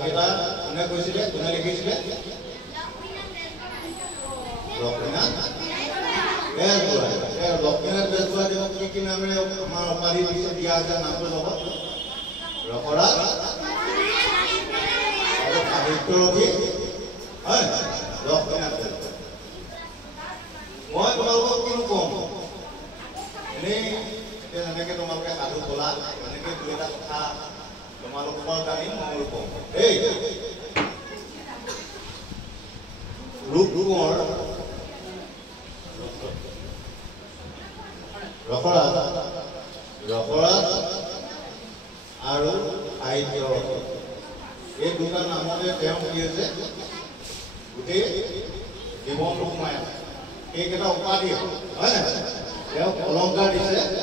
সাধুকেইটা কোনে কৈছিলে কোনে লিখিছিলে লক্ষ্মীনাথ বেজবৰুৱাই লক্ষ্মীনাথ বেজবৰুৱাই কি নামেৰে আমাৰ উপাধি দিয়া আছে নামটো লগত ৰসৰাজ আৰু সাহিত্যৰথী হয় লক্ষ্মীনাথ বেজবৰুৱা মই তোমালোকক কিনো কম এনেই যেনেকৈ তোমালোকে সাধু ক'লা এনেকৈ দুই এটা কথা তোমালোকৰ জানি মই কওঁ এই ৰূপ কোঁৱৰ ৰসৰাজ আৰু সাহিত্যৰথী এই দুটা নামতে তেওঁ কি হৈছে গোটেই জীৱনটো সোমাই আছে সেইকেইটা উপাধি হয় নাই তেওঁক অলংকাৰ দিছে